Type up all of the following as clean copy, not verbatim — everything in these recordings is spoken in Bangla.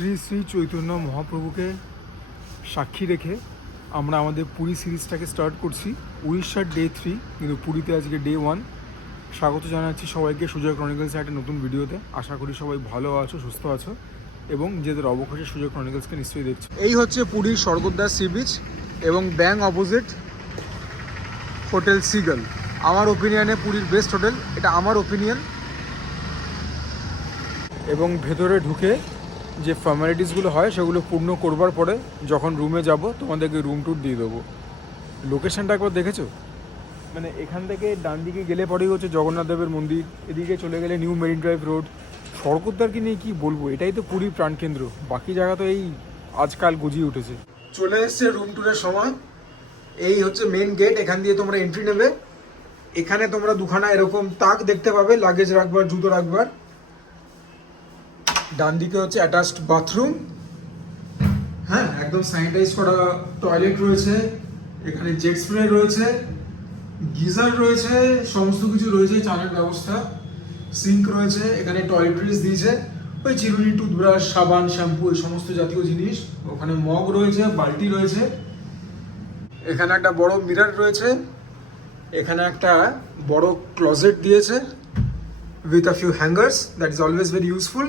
শ্রী শ্রী চৈতন্য মহাপ্রভুকে সাক্ষী রেখে আমরা আমাদের পুরী সিরিজটাকে স্টার্ট করছি। উড়িষ্যার ডে 3, কিন্তু পুরীতে আজকে ডে 1। স্বাগত জানাচ্ছি সবাইকে সুজয় ক্রনিকলসের একটা নতুন ভিডিওতে। আশা করি সবাই ভালো আছো, সুস্থ আছো এবং নিজেদের অবকাশে সুজয় ক্রনিকলসকে নিশ্চয়ই দেখছো। এই হচ্ছে পুরীর স্বর্গদ্বার সি বিচ এবং ব্যাং অপোজিট হোটেল সিগল। আমার ওপিনিয়নে পুরীর বেস্ট হোটেল, এটা আমার ওপিনিয়ন। এবং ভেতরে ঢুকে যে ফর্মালিটিসগুলো হয় সেগুলো পূর্ণ করবার পরে যখন রুমে যাব তোমাদেরকে রুম ট্যুর দিয়ে দেবো। লোকেশানটা একবার দেখেছো? মানে এখান থেকে ডান দিকে গেলে পরেই হচ্ছে জগন্নাথ দেবের মন্দির, এদিকে চলে গেলে নিউ মেরিন ড্রাইভ রোড। স্বর্গদ্বারকে নিয়ে কী বলবো, এটাই তো পুরীর প্রাণকেন্দ্র। বাকি জায়গা তো এই আজকাল গজিয়ে উঠেছে। চলে এসছে রুম ট্যুরের সময়। এই হচ্ছে মেন গেট, এখান দিয়ে তোমরা এন্ট্রি নেবে। এখানে তোমরা দুখানা এরকম তাক দেখতে পাবে লাগেজ রাখবার, জুতো রাখবার। ডান দিকে হচ্ছে অ্যাটাচড বাথরুম, হ্যাঁ একদম স্যানিটাইজ করা টয়লেট রয়েছে। এখানে জেট স্প্রে রয়েছে, গিজার রয়েছে, সমস্ত কিছু রয়েছে, চানের ব্যবস্থা, সিঙ্ক রয়েছে। এখানে টয়লেট্রিজ দিয়েছে, ওই চিরুনি, টুথব্রাশ, সাবান, শ্যাম্পু, এই সমস্ত জাতীয় জিনিস। ওখানে মগ রয়েছে, বালতি রয়েছে। এখানে একটা বড় মিরর রয়েছে। এখানে একটা বড় ক্লোজেট দিয়েছে with a few hangers, that is always very useful.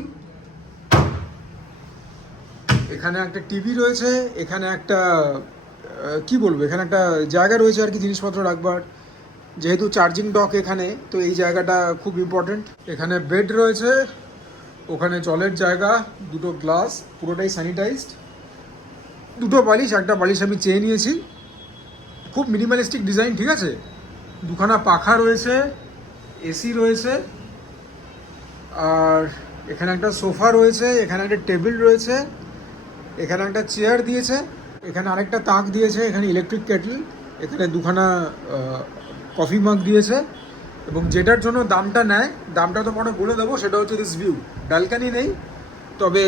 এখানে একটা টিভি রয়েছে। এখানে একটা কি বলবো, এখানে একটা জায়গা রয়েছে আর কি জিনিসপত্র রাখবার। যেহেতু চার্জিং ডক এখানে, তো এই জায়গাটা খুব ইম্পর্টেন্ট। এখানে বেড রয়েছে, ওখানে জলের জায়গা, দুটো গ্লাস, পুরোটাই স্যানিটাইজড। দুটো বালিশ, একটা বালিশ আমি চেয়ে নিয়েছি। খুব মিনিমালিস্টিক ডিজাইন, ঠিক আছে। দুখানা পাখা রয়েছে, এসি রয়েছে, আর এখানে একটা সোফা রয়েছে, এখানে একটা টেবিল রয়েছে, এখানে একটা চেয়ার দিয়েছে, এখানে আরেকটা তাক দিয়েছে, এখানে ইলেকট্রিক কেটল, এখানে দুখানা কফি মাগ দিয়েছে। এবং যেটার জন্য দামটা নেয়, দামটা তো পরে বলে দেবো, সেটা হচ্ছে দিস ভিউ। ব্যালকানি নেই, তবে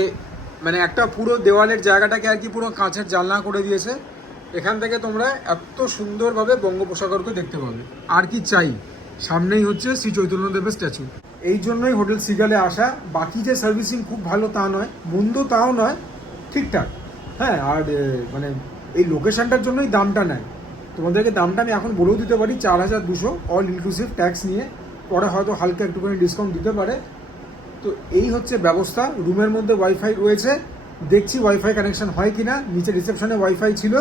মানে একটা পুরো দেওয়ালের জায়গাটাকে আর কি পুরো কাঁচের জানলা করে দিয়েছে। এখান থেকে তোমরা এত সুন্দরভাবে বঙ্গোপসাগরকে দেখতে পাবে। আর কি চাই, সামনেই হচ্ছে শ্রী চৈতন্যদেবের স্ট্যাচু। এই জন্যই হোটেল সিগালে আসা। বাকি যে সার্ভিসিং খুব ভালো তা নয়, মন্দ তাও নয়, ঠিকঠাক। হ্যাঁ, আর মানে এই লোকেশানটার জন্যই দামটা নেয়। তোমাদেরকে দামটা আমি এখন বলেও দিতে পারি, 4200 অল ইনক্লুসিভ, ট্যাক্স নিয়ে। পরে হয়তো হালকা একটুখানি ডিসকাউন্ট দিতে পারে। তো এই হচ্ছে ব্যবস্থা। রুমের মধ্যে ওয়াইফাই রয়েছে, দেখছি ওয়াইফাই কানেকশন হয় কিনা। নিচে রিসেপশনে ওয়াইফাই ছিল।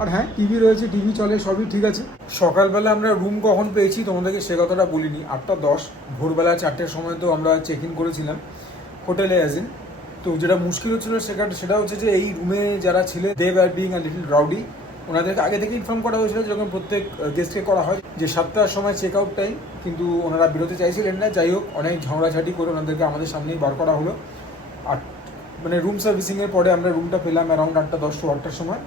আর হ্যাঁ, টিভি রয়েছে, টিভি চলে, সবই ঠিক আছে। সকালবেলা আমরা রুম কখন পেয়েছি তোমাদেরকে সে কথাটা বলিনি। 8:10, ভোরবেলা 4টের সময় তো আমরা চেক ইন করেছিলাম হোটেলে অ্যাজিন। তো যেটা মুশকিল হচ্ছিল সেটা হচ্ছে যে এই রুমে যারা ছিলেন, they were being a little rowdy. ওনাদেরকে আগে থেকে ইনফর্ম করা হয়েছিল, যখন প্রত্যেক গেস্টকে করা হয়, যে 7টার সময় চেক আউট টাইম, কিন্তু ওনারা বেরোতে চাইছিলেন না। যাই হোক, অনেক ঝগড়াঝাটি করে ওনাদেরকে আমাদের সামনেই বার করা হলো। আর মানে রুম সার্ভিসিংয়ের পরে আমরা রুমটা পেলাম অ্যারাউন্ড 8:10 to 8টার সময়।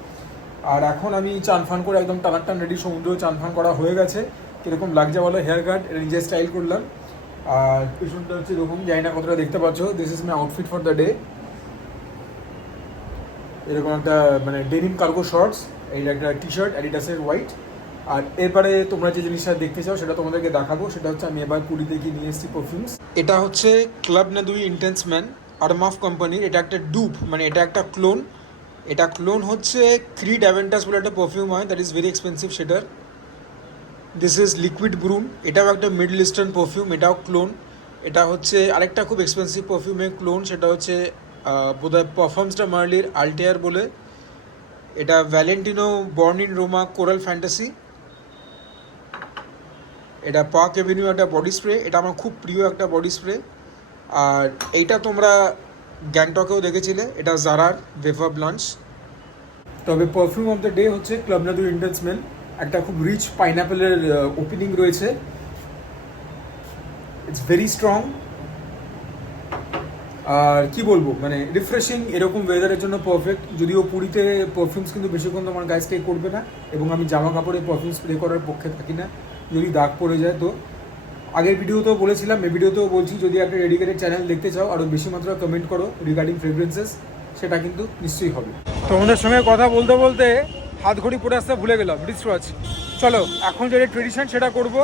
আর এখন আমি চান ফান করে একদম টান রেডি, সমুদ্রেও চান ফান করা হয়ে গেছে। কীরকম লাগছে বলো, হেয়ার কাট, এটা নিজের স্টাইল করলাম। আর পিছনটা হচ্ছে এরকম, জানি না কতটা দেখতে পাচ্ছ, this is my outfit for the day. এরকম একটা মানে ডেনিম কার্গো শর্টস, এই একটা টি শার্ট অ্যাডিডাসের হোয়াইট। আর এরপরে তোমরা যে জিনিসটা দেখতে চাও সেটা তোমাদেরকে দেখাবো। সেটা হচ্ছে আমি এবার পুরীতে গিয়ে নিয়ে এসেছি পারফিউমস। এটা হচ্ছে ক্লাব নাদুই ইন্টেন্স ম্যান, আরমাফ কোম্পানির। এটা একটা ডুপ, মানে এটা একটা ক্লোন। এটা ক্লোন হচ্ছে ক্রিড অ্যাভেন্টাস বলে একটা পারফিউম হয়, দ্যাট ইজ ভেরি এক্সপেন্সিভ সেটার। দিস ইজ লিকুইড ব্রুম, এটাও একটা মিডল ইস্টার্ন পারফিউম, এটাও ক্লোন। এটা হচ্ছে আরেকটা খুব এক্সপেন্সিভ পারফিউমের ক্লোন, সেটা হচ্ছে বোধহয় পারফর্মসটা মার্লির আলটেয়ার বলে। এটা Valentino born in Ruma coral fantasy. এটা পার্ক এভিনিউ একটা বডি স্প্রে, এটা আমার খুব প্রিয় একটা বডি স্প্রে। আর এইটা তোমরা গ্যাংটকেও দেখেছিলে, এটা জারার ভেফা ব্লাঞ্চ। তবে পারফিউম অফ দ্য ডে হচ্ছে ক্লাব নাদুই ইন্টেন্স ম্যান। একটা খুব রিচ পাইনঅ্যাপেলের ওপেনিং রয়েছে, ইটস ভেরি স্ট্রং। আর কি বলবো, মানে রিফ্রেশিং, এরকম ওয়েদারের জন্য পারফেক্ট। যদিও পুরীতে পারফিউমস কিন্তু বেশিক্ষণ তোমার গায়ে স্টে করবে না, এবং আমি জামা কাপড়ে পারফিউম স্প্রে করার পক্ষে থাকি না, যদি দাগ পড়ে যায়। তো আগের ভিডিওতেও বলেছিলাম, এই ভিডিওতেও বলছি, যদি একটা ডেডিকেটেড চ্যানেল দেখতে চাও, আরও বেশি মাত্রা কমেন্ট করো রিগার্ডিং ফ্রেগ্রেন্সেস, সেটা কিন্তু নিশ্চয়ই হবে। তোমাদের সঙ্গে কথা বলতে বলতে হাত ঘড়ি পরে আসতে ভুলে গেলাম, রিস্টওয়াচ। চলো এখন যেটা ট্রেডিশন সেটা করব।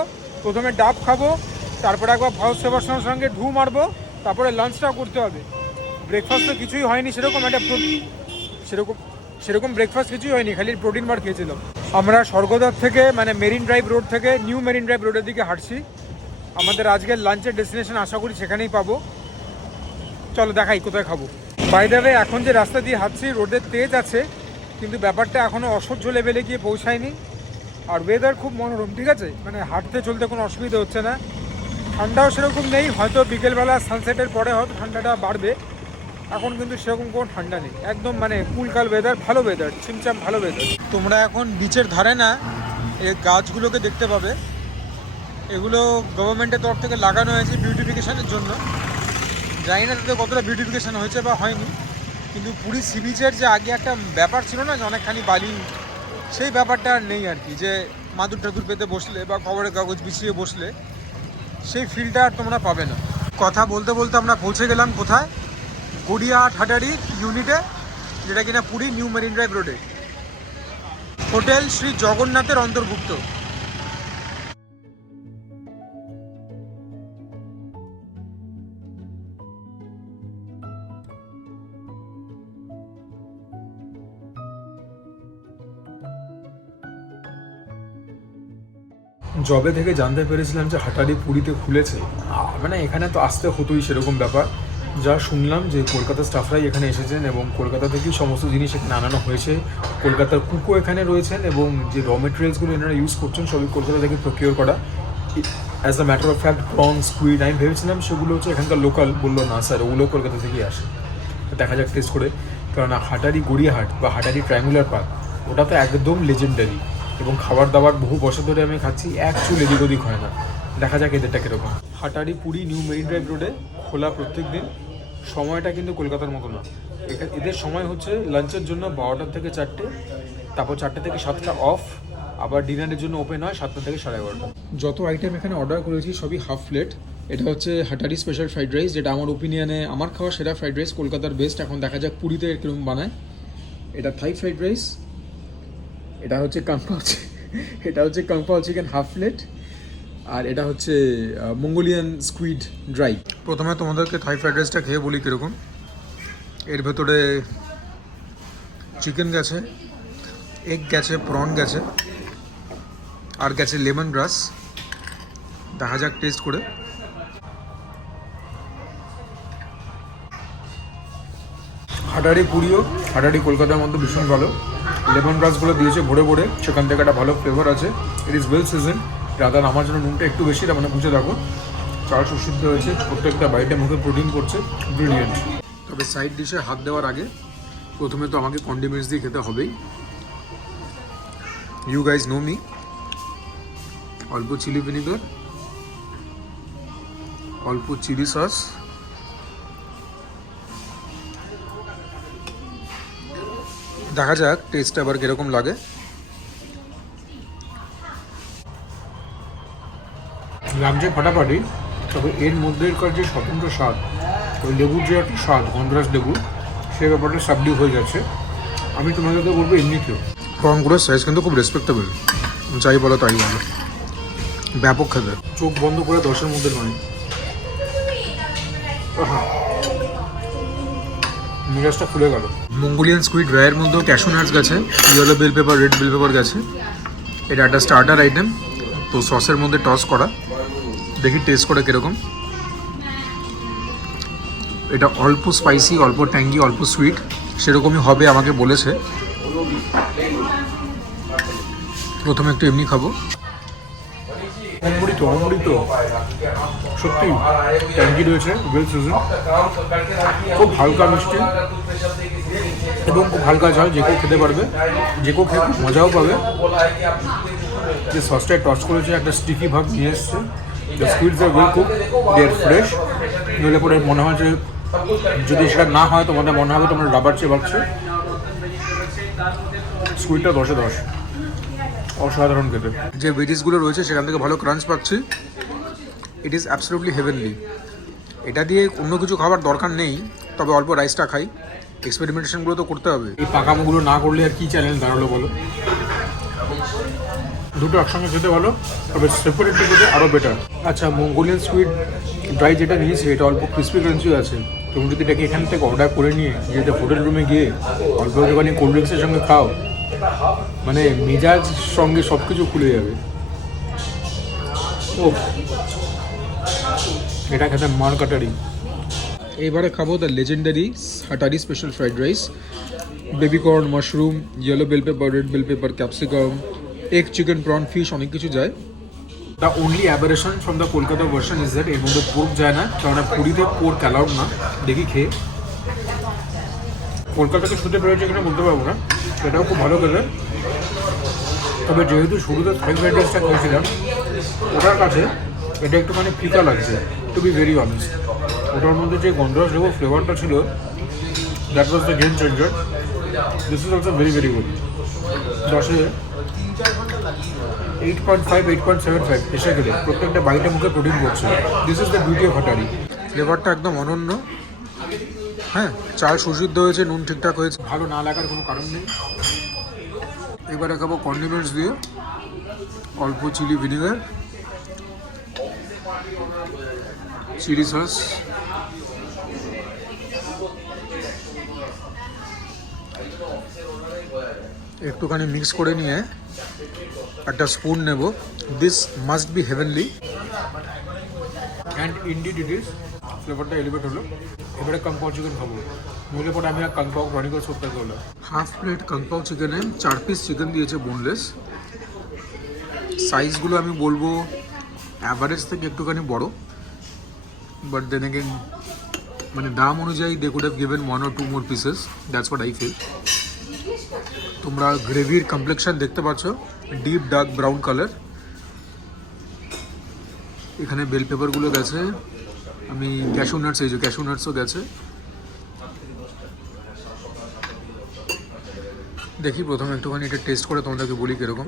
প্রথমে ডাব খাবো, তারপরে একবার ভারত সেবাশ্রমের সঙ্গে ঢু মারবো, তারপরে লাঞ্চটাও করতে হবে। ব্রেকফাস্ট তো কিছুই হয়নি সেরকম, সেরকম ব্রেকফাস্ট কিছুই হয়নি, খালি প্রোটিন বার খেয়েছিলাম। আমরা স্বর্গদ্বার থেকে মানে মেরিন ড্রাইভ রোড থেকে নিউ মেরিন ড্রাইভ রোডের দিকে হাঁটছি। আমাদের আজকের লাঞ্চের ডেস্টিনেশন আশা করি সেখানেই পাবো। চলো দেখাই কোথায় খাবো। বাই দ্য ওয়ে, এখন যে রাস্তা দিয়ে হাঁটছি রোডের তেজ আছে, কিন্তু ব্যাপারটা এখনও অসহ্য লেভেলে গিয়ে পৌঁছায়নি। আর ওয়েদার খুব মনোরম, ঠিক আছে, মানে হাঁটতে চলতে কোনো অসুবিধা হচ্ছে না। ঠান্ডাও সেরকম নেই, হয়তো বিকেলবেলা সানসেটের পরে হয়তো ঠান্ডাটা বাড়বে। এখন কিন্তু সেরকম কোনো ঠান্ডা নেই, একদম মানে কুলকাল ওয়েদার, ভালো ওয়েদার, ছিমছাম ভালো ওয়েদার। তোমরা এখন বিচের ধারে না এই গাছগুলোকে দেখতে পাবে। এগুলো গভর্নমেন্টের তরফ থেকে লাগানো হয়েছে বিউটিফিকেশনের জন্য। জানি না তাতে কতটা বিউটিফিকেশন হয়েছে বা হয়নি, কিন্তু পুরী সি বিচের যে আগে একটা ব্যাপার ছিল না, যে অনেকখানি বালি, সেই ব্যাপারটা আর নেই আর কি। যে মাদুর ঠাকুর পেতে বসলে বা খবরের কাগজ বিছিয়ে বসলে সেই ফিলটা আর তোমরা পাবে না। কথা বলতে বলতে আমরা পৌঁছে গেলাম কোথায়? গড়িয়াহাট হাটারি ইউনিটে, যেটা কিনা পুরী নিউ মেরিন ড্রাইভ রোডে। হোটেল শ্রী জগন্নাথের অন্তর্ভুক্ত। জবে থেকে জানতে পেরেছিলাম যে হাটারি পুরীতে খুলেছে, মানে এখানে তো আসতে হতোই সেরকম ব্যাপার। যা শুনলাম যে কলকাতার স্টাফরাই এখানে এসেছেন এবং কলকাতা থেকেই সমস্ত জিনিস এখানে আনানো হয়েছে। কলকাতার কুকও এখানে রয়েছেন এবং যে র মেটেরিয়ালসগুলো এনারা ইউজ করছেন সবই কলকাতা থেকে প্রকিওর করা। As a matter of fact prawn, squid, আমি ভেবেছিলাম সেগুলো হচ্ছে এখানকার লোকাল, বললো না স্যার ওগুলো কলকাতা থেকেই আসে। দেখা যাক টেস্ট করে, কারণ হাটারি গড়িয়াহাট বা হাটারি ট্রায়াঙ্গুলার পার্ক ওটা তো একদম লেজেন্ডারি এবং খাবার দাবার বহু বছর ধরে আমি খাচ্ছি, এক চুল এদিক ওদিক হয় না। দেখা যাক এদেরটা কীরকম। হাটারি পুরী নিউ মেরিন ড্রাইভ রোডে খোলা প্রত্যেক দিন। সময়টা কিন্তু কলকাতার মতো না, এদের সময় হচ্ছে লাঞ্চের জন্য 12টা থেকে 4টে, তারপর 4টে থেকে 7টা অফ, আবার ডিনারের জন্য ওপেন হয় 7টা থেকে 11:30। যত আইটেম এখানে অর্ডার করেছি সবই হাফ প্লেট। এটা হচ্ছে হাটারি স্পেশাল ফ্রাইড রাইস, যেটা আমার ওপিনিয়নে আমার খাওয়া সেরা ফ্রাইড রাইস, কলকাতার বেস্ট। এখন দেখা যাক পুরীতে কীরকম বানায়। এটা থাই ফ্রাইড রাইস, এটা হচ্ছে কাংপাও চিকেন হাফ প্লেট, আর এটা হচ্ছে মঙ্গোলিয়ান স্কুইড ড্রাই। প্রথমে তোমাদেরকে থাই ফ্রাইড রাইসটা খেয়ে বলি কীরকম। এর ভেতরে চিকেন গেছে, এগ গেছে, প্রন গেছে, আর গেছে লেমন গ্রাস। দেখা যাক টেস্ট করে। হাটারি পুরিও হাটারি কলকাতার মধ্যে ভীষণ ভালো। লেমন গ্রাসগুলো দিয়েছে ভরে ভরে, সেখান থেকে একটা ভালো ফ্লেভার আছে। It is well season. Rather আমার জন্য নুনটা একটু বেশি, তার মানে বুঝে থাকো। চাল সুসিদ্ধ হয়েছে, প্রত্যেকটা বাইটে মুখে প্রোটিন করছে, ব্রিলিয়েন্ট। তবে সাইড ডিশে হাত দেওয়ার আগে প্রথমে তো আমাকে কন্ডিমেন্টস দিয়ে খেতে হবেই। You guys know me. অল্প চিলি ভিনিগার, অল্প চিলি সস, দেখা যাক টেস্টটা আবার কীরকম লাগে। লাগছে ফাটাফাটি, তবে এর মধ্যেকার যে স্বতন্ত্র স্বাদ, ওই লেবুর যে একটা স্বাদ, গন্ধরাজ লেবুর, সে ব্যাপারটা সাবডিউ হয়ে যাচ্ছে। আমি তোমাদেরকে বলবো এমনি কেউ প্রনগুলোর সাইজ কিন্তু খুব রেসপেক্টেবল, যাই বলো তাই বলো, ব্যাপক খেতে। চোখ বন্ধ করে 10-এর মধ্যে নয়। মিরাজটা খুলে গেল। মঙ্গোলিয়ান স্কুইড ড্রাইয়ের মধ্যেও ক্যাশু নাটস গেছে, yellow bell pepper, red bell pepper গেছে। এটা একটা স্টার্টার আইটেম, তো সসের মধ্যে টস করা। দেখি টেস্ট করে কীরকম। এটা অল্প স্পাইসি, অল্প ট্যাঙ্গি, অল্প সুইট, সেরকমই হবে আমাকে বলেছে। প্রথমে একটু এমনি খাবো। অমৃত সত্যি ট্যাঙ্গি রয়েছে, ওয়েল সিজন, খুব হালকা মিষ্টি এবং খুব হালকা ঝাল। যে কেউ খেতে পারবে, যে কেউ খেয়ে মজাও পাবে। যে সসটায় টস করেছে একটা স্টিকি ভাব নিয়ে এসছে। The squids are well cooked, they are fresh. নইলে পরে মনে হয় যে যদি সেটা না হয় তোমাদের মনে হবে তোমরা রাবার চেবাচ্ছো। স্কুইডটা 10-এ 10, অসাধারণ খেতে। যে ভেজিসগুলো রয়েছে সেখান থেকে ভালো ক্রাঞ্চ পাচ্ছি। It is absolutely heavenly. এটা দিয়ে অন্য কিছু খাবার দরকার নেই, তবে অল্প রাইসটা খাই। এক্সপেরিমেন্টেশনগুলো তো করতে হবে, এই পাকামোগুলো না করলে আর কী চ্যালেঞ্জ দাঁড়ালো বলো। দুটো একসঙ্গে খেতে ভালো, তবে সেপারেটলি খেতে আরও বেটার। আচ্ছা, মঙ্গোলিয়ান স্কুইড ড্রাই যেটা নিয়েছি এটা অল্প ক্রিসপি ক্রাঞ্চি আছে, তুমি যদি এটাকে এখান থেকে অর্ডার করে নিয়ে যেটা হোটেল রুমে গিয়ে অল্প একটুখানি কোল্ড ড্রিঙ্কসের সঙ্গে খাও, মানে মেজাজ সঙ্গে সব কিছু খুলে যাবে। ও এটা খেতে মার কাটারি। এবারে খাবো the legendary Hatari special fried rice, baby corn, mushroom, yellow bell pepper, red bell pepper, capsicum, egg, chicken, prawn, fish, অনেক কিছু যায়। The only aberration from the Kolkata version is that এর মধ্যে পোর্ক যায় না, কারণ পুরীতে পোর্ক অ্যালাউড না। দেখি খেয়ে, কলকাতাকে শুতে পেরেছে কিনা বলতে পারবো না, এটাও খুব ভালো খেলে। তবে যেহেতু শুরুতে থাই ফ্রাইড রাইসটা খেয়েছিলাম, ওটার কাছে এটা একটুখানি ফিকা লাগছে, টু বি ভেরি অনেস্ট। ওটার মধ্যে যে গন্ধরাজ লেবু ফ্লেভারটা ছিল, that was the game changer. This is also very very good. 10-এ 8.5, 8.75 এসে গেলে প্রত্যেকটা বাইটে মুখে প্রোটিন পড়ছে। This is the beauty of Hatari. ফ্লেভারটা একদম অনন্য। হ্যাঁ, চাল সুসিদ্ধ হয়েছে, নুন ঠিকঠাক হয়েছে, ভালো না লাগার কোনো কারণ নেই। এবারে খাবো কন্ডিমেন্টস দিয়ে, অল্প চিলি ভিনেগার, চিলি সস, একটুখানি মিক্স করে নিয়ে একটা স্পুন নেব। This must be heavenly and indeed it is. ফ্লেভারটা এলিভেট হলো। এবারে কাংপাও চিকেন খাবো, নইলে পরে আমি কাংপাও ক্রনিকল স্যুপ খেতে হলো। হাফ প্লেট কাংপাও চিকেনে 4 পিস চিকেন দিয়েছে বোনলেস। সাইজগুলো আমি বলবো অ্যাভারেজ থেকে একটুখানি বড়, বাট দেন এগেন মানে দাম অনুযায়ী they could have given 1 or 2 more pieces, that's what I feel. তোমরা গ্রেভির কমপ্লেক্সন দেখতে পাচ্ছ, ডিপ ডার্ক ব্রাউন কালার। এখানে বেল পেপারগুলো গেছে, আমি ক্যাশু নাটস, এই যে ক্যাশু নাটসও গেছে। দেখি প্রথমে একটুখানি এটা টেস্ট করে তোমাদেরকে বলি কীরকম।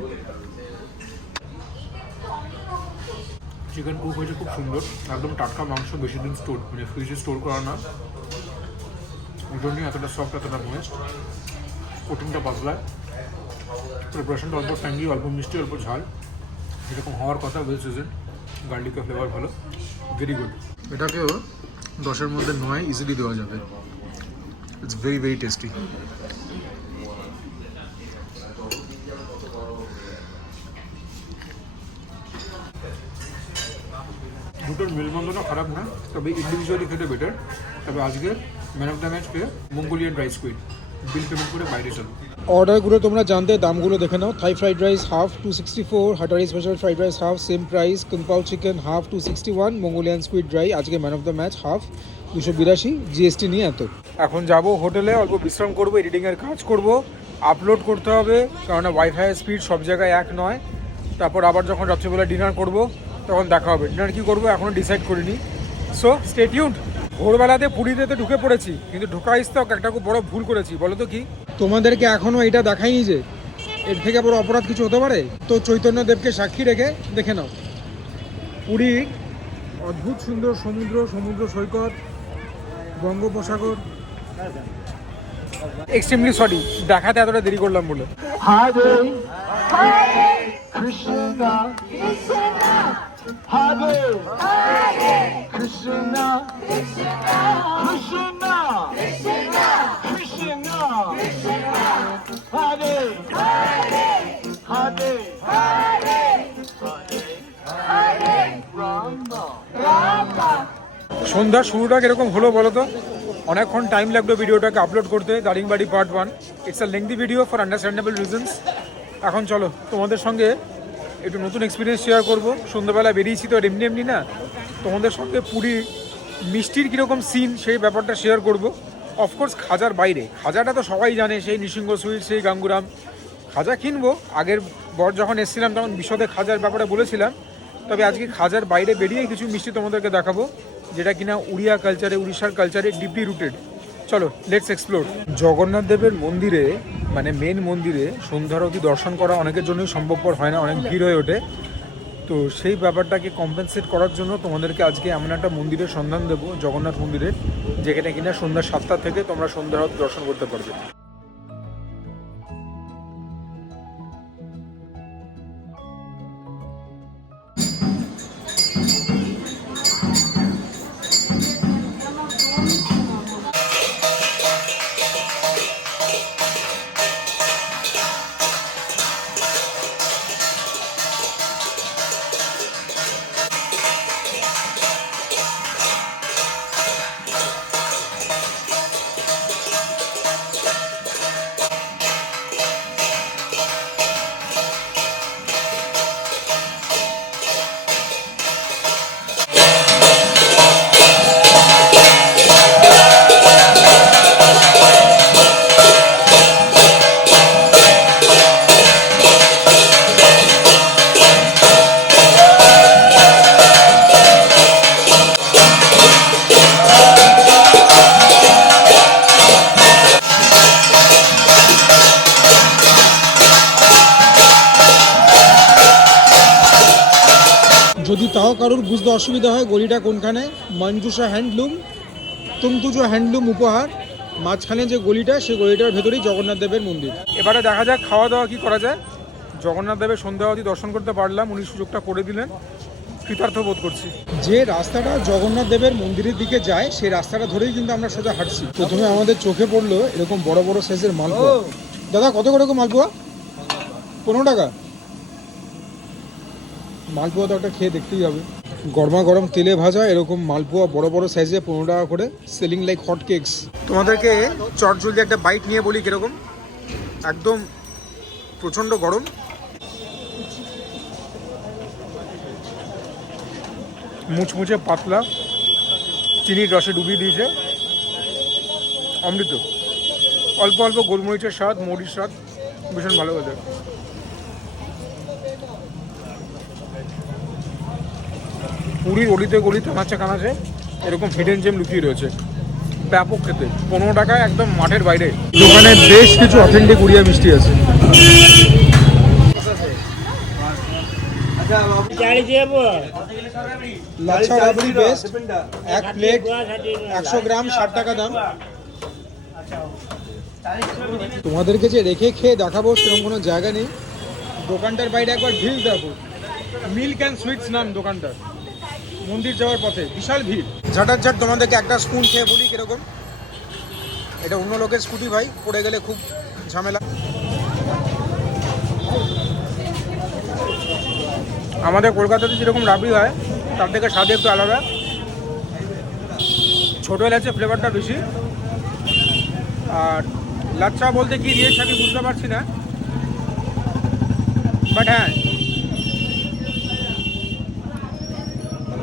চিকেন কুক হয়েছে খুব সুন্দর, একদম টাটকা মাংস, বেশি দিন স্টোর মানে ফ্রিজে স্টোর করা না, ওই জন্যই এতটা সফট, এতটা ময়েস্ট। প্রোটিনটা পাতলায়, প্রিপারেশনটা অল্প ট্যাঙ্গি, অল্প মিষ্টি, অল্প ঝাল, যেরকম হওয়ার কথা। ওয়েল সিজন, গার্লিকের ফ্লেভার ভালো, ভেরি গুড। এটাকেও 10-এর মধ্যে 9 ইজিলি দেওয়া যাবে। It's very very tasty. দুটোর মেলবন্ধনও খারাপ না, তবে ইন্ডিভিজুয়ালি খেতে বেটার। তবে আজকে ম্যান অফ দ্য ম্যাচ পেয়ে Mongolian rice squid, bill payment করে বাইরে চলো। অর্ডারগুলো তোমরা জানতে, দামগুলো দেখে নাও। Thai fried rice half 264, Hatari special fried rice half same price, kung pao chicken half 261, Mongolian squid dry আজকে man of the match half 282, GST নিয়ে এত। এখন যাব হোটেলে, অল্প বিশ্রাম করবো, এডিটিংয়ের কাজ করব, আপলোড করতে হবে, কারণ ওয়াইফাই স্পিড সব জায়গায় এক নয়। তারপর আবার যখন রাত্রিবেলা ডিনার করব তখন দেখা হবে। ডিনার কী করবো এখনও ডিসাইড করিনি, সো স্টে টিউনড। ভোরবেলাতে পুরীতে তো ঢুকে পড়েছি, কিন্তু ঢোকা ইস্তক একটা খুব বড় ভুল করেছি। বলো তো কি? তোমাদেরকে এখনও এটা দেখাইনি যে এর থেকে বড় অপরাধ কিছু হতে পারে। তো চৈতন্যদেবকে সাক্ষী রেখে দেখে নাও, পুরীর অদ্ভুত সুন্দর সমুদ্র, সমুদ্র সৈকত, বঙ্গোপসাগর। এক্সট্রিমলি সরি দেখাতে এতটা দেরি করলাম বলে। Hare Krishna, Hare Krishna, Krishna Krishna, Hare Hare Hare Rama Rama। সন্ধ্যার শুরুটা কিরকম হলো বলো তো? অনেকক্ষণ টাইম লাগলো ভিডিওটাকে আপলোড করতে, Daringbadi part 1। It's a lengthy video for understandable reasons. এখন চলো তোমাদের সঙ্গে একটু নতুন এক্সপিরিয়েন্স শেয়ার করবো। সন্ধ্যাবেলা বেরিয়েছি তো আর এমনি এমনি না, তোমাদের সঙ্গে পুরীর মিষ্টির কীরকম সিন সেই ব্যাপারটা শেয়ার করব। অফকোর্স খাজার বাইরে, খাজাটা তো সবাই জানে, সেই নৃসিংহ সুইট, সেই গাঙ্গুরাম। খাজা কিনবো, আগের বর যখন এসেছিলাম তখন বিশদে খাজার ব্যাপারে বলেছিলাম। তবে আজকে খাজার বাইরে বেরিয়ে কিছু মিষ্টি তোমাদেরকে দেখাবো, যেটা কিনা উড়িয়া কালচারে, উড়িষ্যার কালচারে ডিপলি রুটেড। চলো লেটস এক্সপ্লোর। জগন্নাথ দেবের মন্দিরে, মানে মেন মন্দিরে সন্ধ্যার অবধি দর্শন করা অনেকের জন্যই সম্ভবপর হয় না, অনেক ভিড় হয়ে ওঠে। তো সেই ব্যাপারটাকে কম্পেনসেট করার জন্য তোমাদেরকে আজকে এমন একটা মন্দিরের সন্ধান দেবো, জগন্নাথ মন্দিরের, যেখানে কিনা সন্ধ্যা 7টা থেকে তোমরা সন্ধ্যার অবধি দর্শন করতে পারবে। কারোর বুঝতে অসুবিধা হয় গলিটা কোনখানে, মঞ্জুষা হ্যান্ডলুম, তুমতুজো হ্যান্ডলুম উপহার, মাঝখানে যে গলিটা সেই গলিটার ভেতরেই জগন্নাথ দেবের মন্দির। এবারে দেখা যাক খাওয়া দাওয়া কি করা যায়। জগন্নাথ দেবের সন্ধ্যাবতী দর্শন করতে পারলাম, উনি সুযোগটা করে দিলেন, কৃতার্থ বোধ করছি। যে রাস্তাটা জগন্নাথ দেবের মন্দিরের দিকে যায় সেই রাস্তাটা ধরেই কিন্তু আমরা সোজা হাঁটছি। প্রথমে আমাদের চোখে পড়লো এরকম বড় বড় সাইজের মালপোয়া। দাদা কত করে মালপোয়া? 15 টাকা। মালপোয়া তো একটা খেয়ে দেখতেই হবে। গরমা গরম তেলে ভাজা এরকম মালপোয়া বড় বড় সাইজে 15 টাকা করে, সেলিং লাইক হট কেকস। তোমাদেরকে চট জলদি একটা বাইট নিয়ে বলি কিরকম, একদম প্রচণ্ড গরম। মুচমুচে পাতলা, চিনির রসে ডুবিয়ে দিয়েছে, অমৃত। অল্প অল্প গোলমরিচের স্বাদ, মরিচ স্বাদ, ভীষণ ভালো হয়েছে। পুরীর অলিতে গলিতে কানাচে এরকম হিডেন জেম লুকিয়ে রয়েছে, ব্যাপক খেতে। 15 টাকায় একদম মাঠের বাইরে। দোকানে বেশ কিছু অথেন্টিক উড়িয়া মিষ্টি আছে। লাচ্ছা রাবড়ি বেস্ট, এক প্লেট 100 গ্রাম 60 টাকা দাম। তোমাদেরকে যে রেখে খেয়ে দেখাবো সেরকম কোনো জায়গা নেই। দোকানটার বাইরে একবার ভিড় দেখো, মিল্ক অ্যান্ড সুইটস নাম দোকানটার, মন্দির যাওয়ার পথে বিশাল ভিড়। ঝাটাঝাট তোমাদেরকে একটা স্পুন খেয়ে বলি কিরকম। এটা অন্য লোকের স্কুটি ভাই, পড়ে গেলে খুব ঝামেলা। আমাদের কলকাতাতে যেরকম রাবড়ি হয় তার থেকে স্বাদ একটু আলাদা, ছোটো এলাচে ফ্লেভারটা বেশি। আর লাচ্ছা বলতে কি দিয়েছে আমি বুঝতে পারছি না, বাট হ্যাঁ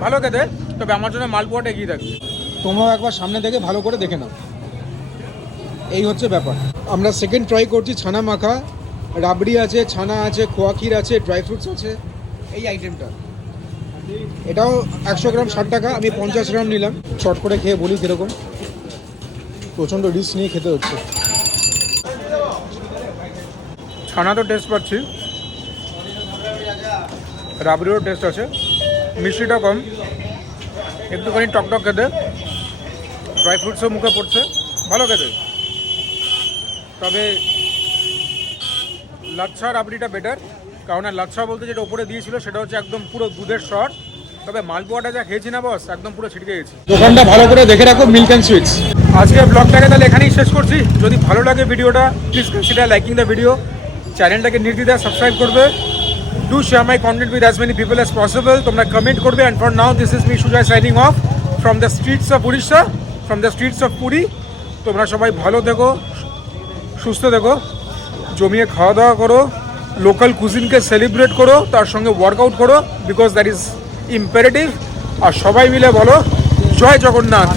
ভালো খেতে। তবে আমার জন্য মালপোয়াটা এগিয়ে থাকবে। তোমরাও একবার সামনে থেকে ভালো করে দেখে নাও। এই হচ্ছে ব্যাপার। আমরা সেকেন্ড ট্রাই করছি ছানা মাখা, রাবড়ি আছে, ছানা আছে, খোয়া ক্ষীর আছে, ড্রাই ফ্রুটস আছে। এই আইটেমটা এটাও 100 গ্রাম 60 টাকা, আমি 50 গ্রাম নিলাম। শর্ট করে খেয়ে বলি কীরকম। প্রচণ্ড রিস্ক নিয়ে খেতে হচ্ছে। ছানা তো টেস্ট পাচ্ছি, রাবড়িরও টেস্ট আছে, মিষ্টিটা কম, একটুখানি টকটক খেতে, ড্রাই ফ্রুটসও মুখে পড়ছে, ভালো খেতে। তবে লাচ্ছা রাবড়িটা বেটার, কারণ লাচ্ছা বলতে যেটা উপরে দিয়েছিল সেটা হচ্ছে একদম পুরো দুধের স্বর। তবে মালপোয়াটা যা খেয়েছি না বস, একদম পুরো ছিটকে গেছি। দোকানটা ভালো করে দেখে রাখো, মিল্ক অ্যান্ড সুইটস। আজকে ব্লগটাকে তাহলে এখানেই শেষ করছি। যদি ভালো লাগে ভিডিওটা please consider liking the video, চ্যানেলটাকে নির্দ্বিধায় সাবস্ক্রাইব করবে। Do share my content with as many people as possible. তোমরা কমেন্ট করবে। And for now this is me Sujoy signing off from the streets of Orissa, from the streets of Puri. তোমরা সবাই ভালো থেকো, সুস্থ থেকো, জমিয়ে খাওয়া দাওয়া করো, লোকাল কুজিনকে সেলিব্রেট করো, তার সঙ্গে ওয়ার্কআউট করো, বিকজ দ্যাট ইজ ইম্পারেটিভ। আর সবাই মিলে বলো জয় জগন্নাথ।